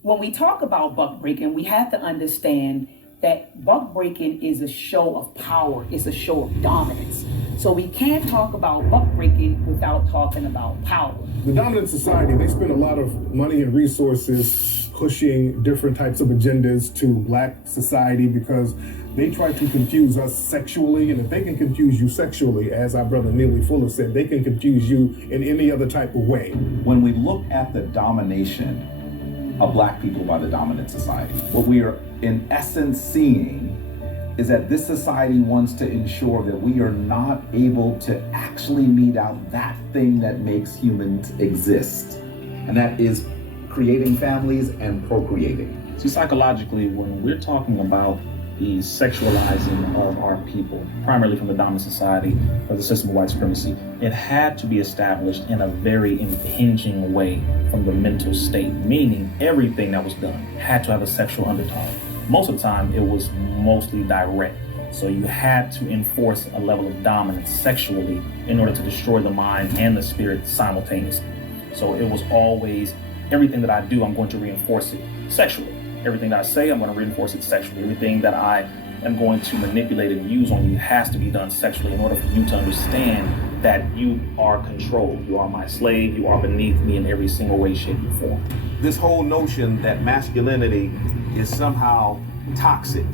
When we talk about buck breaking, we have to understand that buck breaking is a show of power, it's a show of dominance. So we can't talk about buck breaking without talking about power. The dominant society, they spend a lot of money and resources pushing different types of agendas to black society because they try to confuse us sexually, and if they can confuse you sexually, as our brother Neely Fuller said, they can confuse you in any other type of way. When we look at the domination of black people by the dominant society, what we are in essence seeing is that this society wants to ensure that we are not able to actually mete out that thing that makes humans exist, and that is creating families and procreating. See, psychologically, when we're talking about the sexualizing of our people, primarily from the dominant society or the system of white supremacy, it had to be established in a very impinging way from the mental state, meaning everything that was done had to have a sexual undertone. Most of the time, it was mostly direct. So you had to enforce a level of dominance sexually in order to destroy the mind and the spirit simultaneously. So it was always, everything that I do, I'm going to reinforce it sexually. Everything that I say, I'm going to reinforce it sexually. Everything that I am going to manipulate and use on you has to be done sexually in order for you to understand that you are controlled. You are my slave. You are beneath me in every single way, shape, and form. This whole notion that masculinity is somehow toxic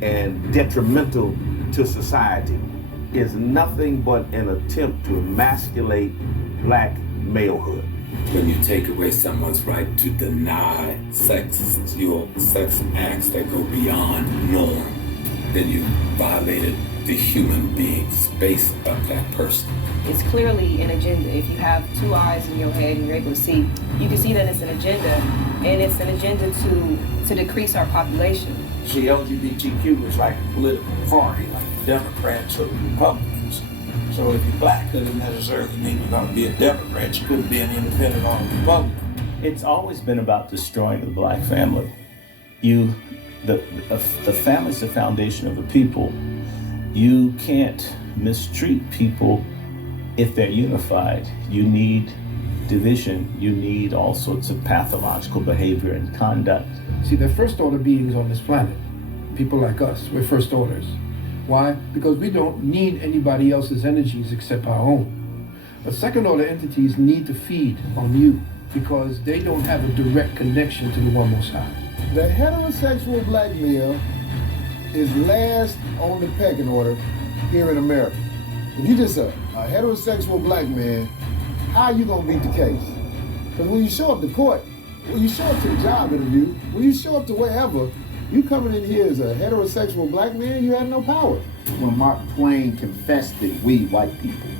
and detrimental to society is nothing but an attempt to emasculate black malehood. When you take away someone's right to deny sex acts that go beyond norm, then you violated the human being space of that person. It's clearly an agenda. If you have two eyes in your head and you're able to see, you can see that it's an agenda, and it's an agenda to decrease our population. See, LGBTQ is like a political party, like the Democrats or the Republicans. So if you're black, that doesn't necessarily mean you're going to be a Democrat. You could be an independent or a Republican. It's always been about destroying the black family. The family's the foundation of the people. You can't mistreat people if they're unified. You need division. You need all sorts of pathological behavior and conduct. See, they're first order beings on this planet. People like us, we're first orders. Why? Because we don't need anybody else's energies except our own. But second order entities need to feed on you because they don't have a direct connection to the One Most High. The heterosexual black male is last on the pecking order here in America. If you're just a heterosexual black man, how are you gonna beat the case? Because when you show up to court, when you show up to the job interview, when you show up to wherever, you coming in here as a heterosexual black man, you have no power. When Mark Twain confessed that we white people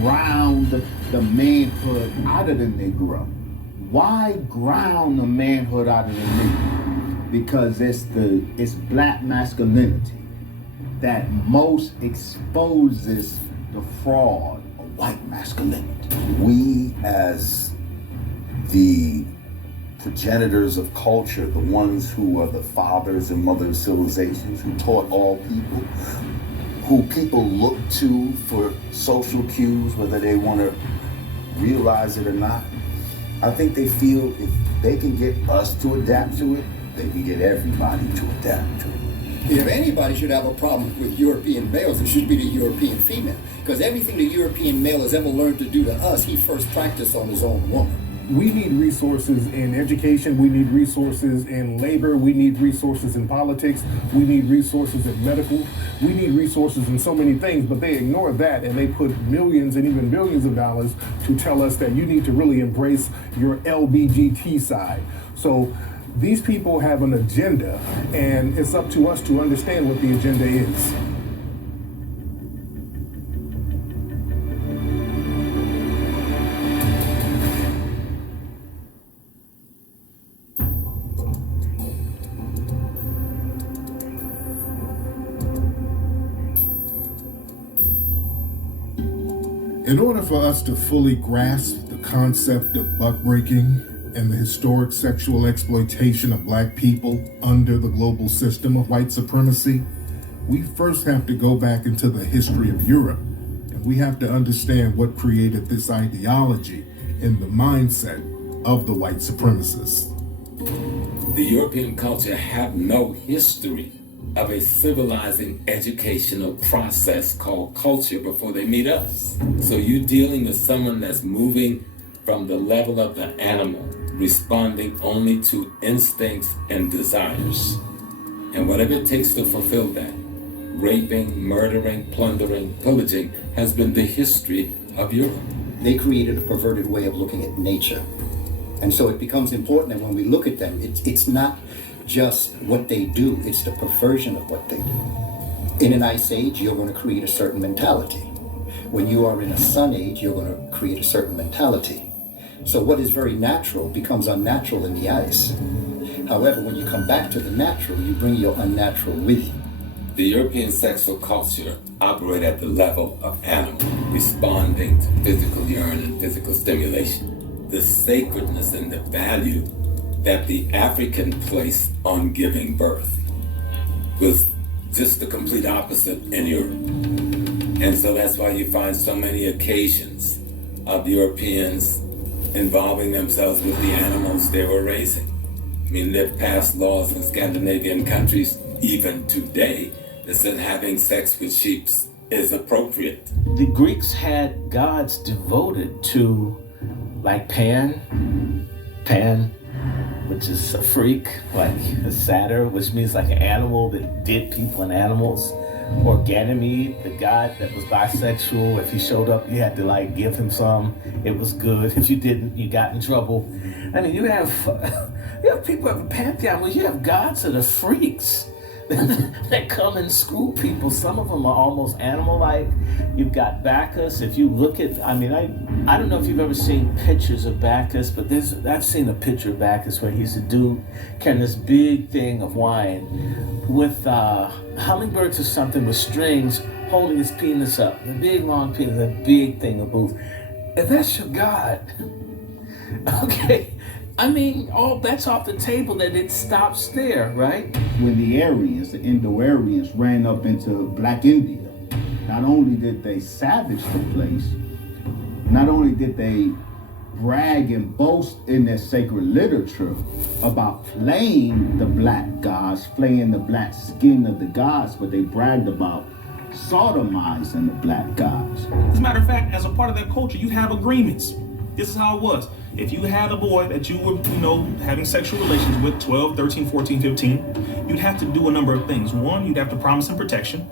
ground the manhood out of the Negro. Why ground the manhood out of the Negro? Because it's black masculinity that most exposes the fraud of white masculinity. We as the progenitors of culture, the ones who are the fathers and mothers of civilizations, who taught all people, who people look to for social cues, whether they want to realize it or not. I think they feel if they can get us to adapt to it, they can get everybody to adapt to it. If anybody should have a problem with European males, it should be the European female. Because everything the European male has ever learned to do to us, he first practiced on his own woman. We need resources in education, we need resources in labor, we need resources in politics, we need resources in medical, we need resources in so many things, but they ignore that and they put millions and even billions of dollars to tell us that you need to really embrace your LBGT side. So these people have an agenda, and it's up to us to understand what the agenda is. In order for us to fully grasp the concept of buckbreaking and the historic sexual exploitation of black people under the global system of white supremacy, we first have to go back into the history of Europe We have to understand what created this ideology in the mindset of the white supremacists. The European culture have no history of a civilizing educational process called culture before they meet us. So you're dealing with someone that's moving from the level of the animal, responding only to instincts and desires. And whatever it takes to fulfill that, raping, murdering, plundering, pillaging has been the history of Europe. They created a perverted way of looking at nature. And so it becomes important that when we look at them, it's not just what they do, it's the perversion of what they do. In an ice age, you're going to create a certain mentality. When you are in a sun age, you're going to create a certain mentality. So what is very natural becomes unnatural in the ice. However, when you come back to the natural, you bring your unnatural with you. The European sexual culture operate at the level of animal, responding to physical yearning and physical stimulation. The sacredness and the value that the African placed on giving birth was just the complete opposite in Europe. And so that's why you find so many occasions of Europeans involving themselves with the animals they were raising. I mean, they've passed laws in Scandinavian countries, even today, that said having sex with sheep is appropriate. The Greeks had gods devoted to, like Pan, which is a freak, like a satyr, which means like an animal that did people and animals. Or Ganymede, the god that was bisexual. If he showed up, you had to like give him some. It was good. If you didn't, you got in trouble. I mean, you have people have a pantheon where you have gods that are freaks that come and screw people. Some of them are almost animal-like. You've got Bacchus. If you look at, I mean, I don't know if you've ever seen pictures of Bacchus, but I've seen a picture of Bacchus where he's a dude carrying this big thing of wine with hummingbirds or something with strings holding his penis up. The big long penis, a big thing of booth. If that's your God, okay, I mean, all bets off the table that it stops there, right? When the Aryans, the Indo-Aryans, ran up into Black India, not only did they savage the place, not only did they brag and boast in their sacred literature about flaying the black gods, flaying the black skin of the gods, but they bragged about sodomizing the black gods. As a matter of fact, as a part of that culture, you have agreements. This is how it was. If you had a boy that you were, having sexual relations with, 12, 13, 14, 15, you'd have to do a number of things. One, you'd have to promise him protection.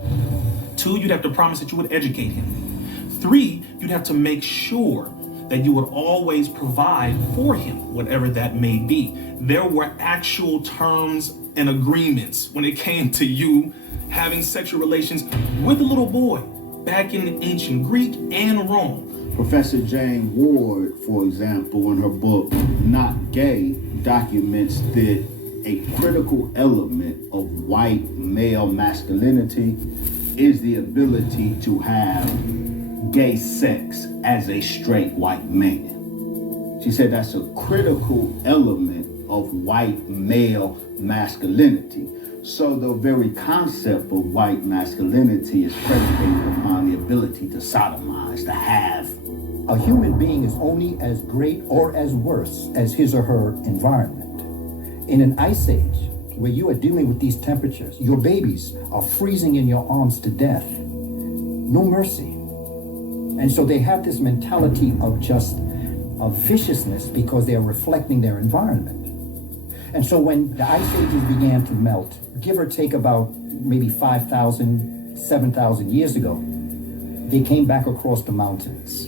Two, you'd have to promise that you would educate him. Three, you'd have to make sure that you would always provide for him, whatever that may be. There were actual terms and agreements when it came to you having sexual relations with a little boy back in ancient Greek and Rome. Professor Jane Ward, for example, in her book, Not Gay, documents that a critical element of white male masculinity is the ability to have gay sex as a straight white man. She said that's a critical element of white male masculinity. So the very concept of white masculinity is predicated upon the ability to sodomize, to have. A human being is only as great or as worse as his or her environment. In an ice age, where you are dealing with these temperatures, your babies are freezing in your arms to death. No mercy. And so they have this mentality of just of viciousness because they are reflecting their environment. And so when the ice ages began to melt, give or take about maybe 5,000, 7,000 years ago, they came back across the mountains.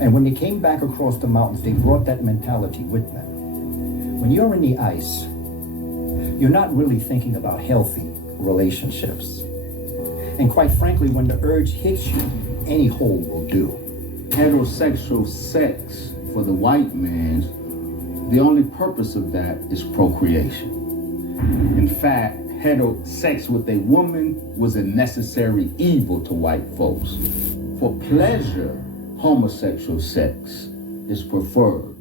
And when they came back across the mountains, they brought that mentality with them. When you're in the ice, you're not really thinking about healthy relationships. And quite frankly, when the urge hits you, any hole will do. Heterosexual sex for the white man, the only purpose of that is procreation. In fact, sex with a woman was a necessary evil to white folks. For pleasure, homosexual sex is preferred.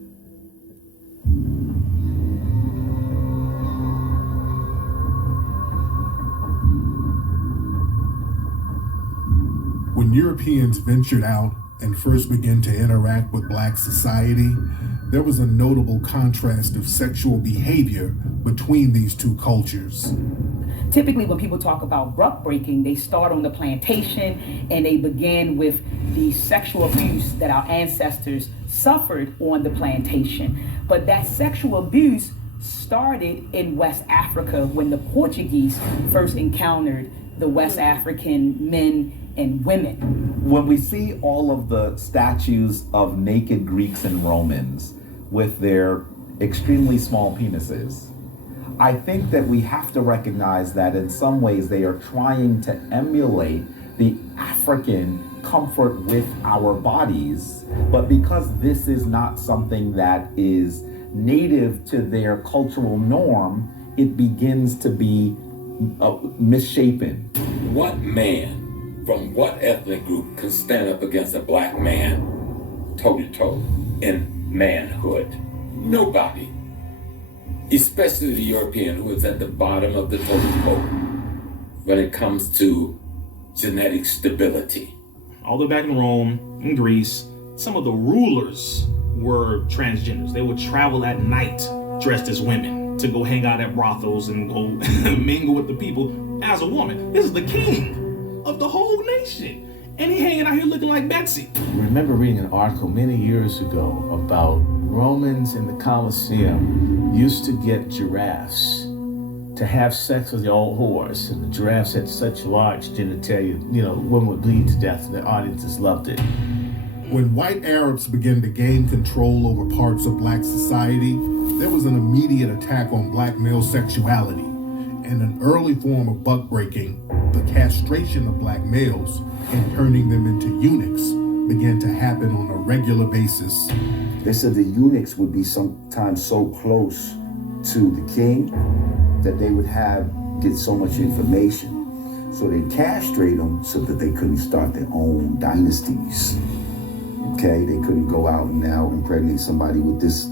When When Europeans ventured out and first began to interact with black society, there was a notable contrast of sexual behavior between these two cultures. Typically, when people talk about buck breaking, they start on the plantation and they begin with the sexual abuse that our ancestors suffered on the plantation. But that sexual abuse started in West Africa when the Portuguese first encountered the West African men and women. When we see all of the statues of naked Greeks and Romans with their extremely small penises, I think that we have to recognize that in some ways they are trying to emulate the African comfort with our bodies, but because this is not something that is native to their cultural norm, it begins to be misshapen. What man from what ethnic group can stand up against a black man toe to toe in manhood? Nobody. Especially the European, who is at the bottom of the totem pole when it comes to genetic stability. All the way back in Rome, in Greece, some of the rulers were transgenders. They would travel at night dressed as women to go hang out at brothels and go mingle with the people as a woman. This is the king of the whole nation. And he hanging out here looking like Betsy. I remember reading an article many years ago about Romans in the Colosseum used to get giraffes to have sex with the old horse, and the giraffes had such large genitalia, women would bleed to death, and the audiences loved it. When white Arabs began to gain control over parts of black society, there was an immediate attack on black male sexuality, and an early form of buck breaking, the castration of black males and turning them into eunuchs, began to happen on a regular basis. They said the eunuchs would be sometimes so close to the king that they would get so much information. So they castrate them so that they couldn't start their own dynasties. Okay, they couldn't go out and now impregnate somebody with this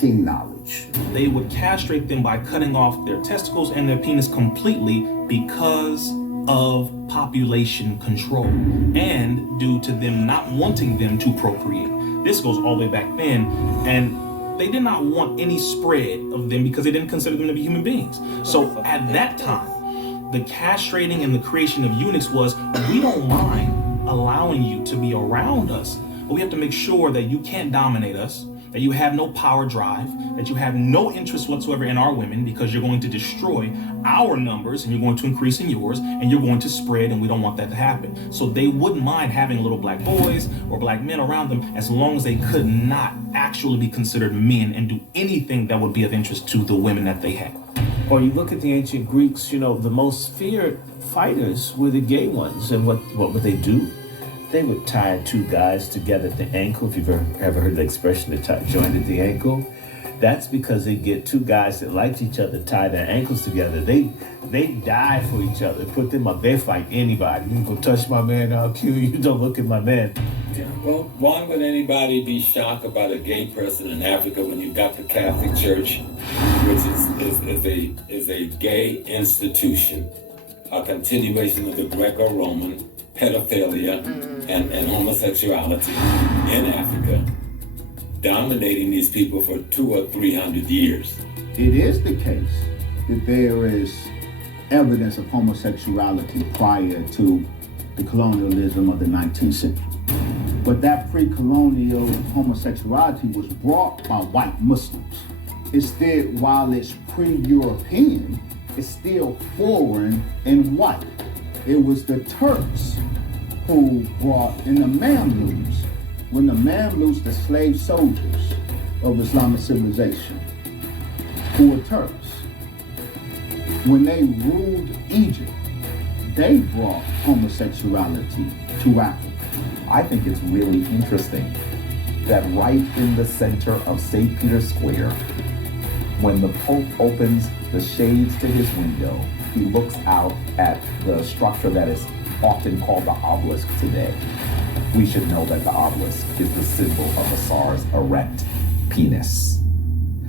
king knowledge. They would castrate them by cutting off their testicles and their penis completely because of population control and due to them not wanting them to procreate. This goes all the way back then, and they did not want any spread of them because they didn't consider them to be human beings. So at that time, the castrating and the creation of eunuchs was, we don't mind allowing you to be around us, but we have to make sure that you can't dominate us, that you have no power drive, that you have no interest whatsoever in our women, because you're going to destroy our numbers and you're going to increase in yours and you're going to spread, and we don't want that to happen. So they wouldn't mind having little black boys or black men around them as long as they could not actually be considered men and do anything that would be of interest to the women that they had. Or you look at the ancient Greeks, the most feared fighters were the gay ones. And what would they do? They would tie two guys together at the ankle. If you've ever heard the expression, joined at the ankle, that's because they get two guys that liked each other, tie their ankles together. They die for each other, put them up. They fight anybody. You go touch my man, I'll kill you. Don't look at my man. Yeah, well, why would anybody be shocked about a gay person in Africa when you've got the Catholic Church, which is a gay institution, a continuation of the Greco-Roman pedophilia and homosexuality in Africa, dominating these people for 200 or 300 years. It is the case that there is evidence of homosexuality prior to the colonialism of the 19th century. But that pre-colonial homosexuality was brought by white Muslims. Instead, while it's pre-European, it's still foreign and white. It was the Turks who brought in the Mamluks, when the Mamluks, the slave soldiers of Islamic civilization, who were Turks, when they ruled Egypt, they brought homosexuality to Africa. I think it's really interesting that right in the center of St. Peter's Square, when the Pope opens the shades to his window, he looks out at the structure that is often called the obelisk today. We should know that the obelisk is the symbol of the Tsar's erect penis.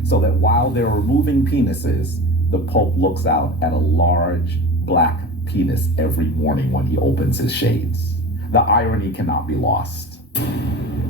So that while they're removing penises, the Pope looks out at a large black penis every morning when he opens his shades. the irony cannot be lost.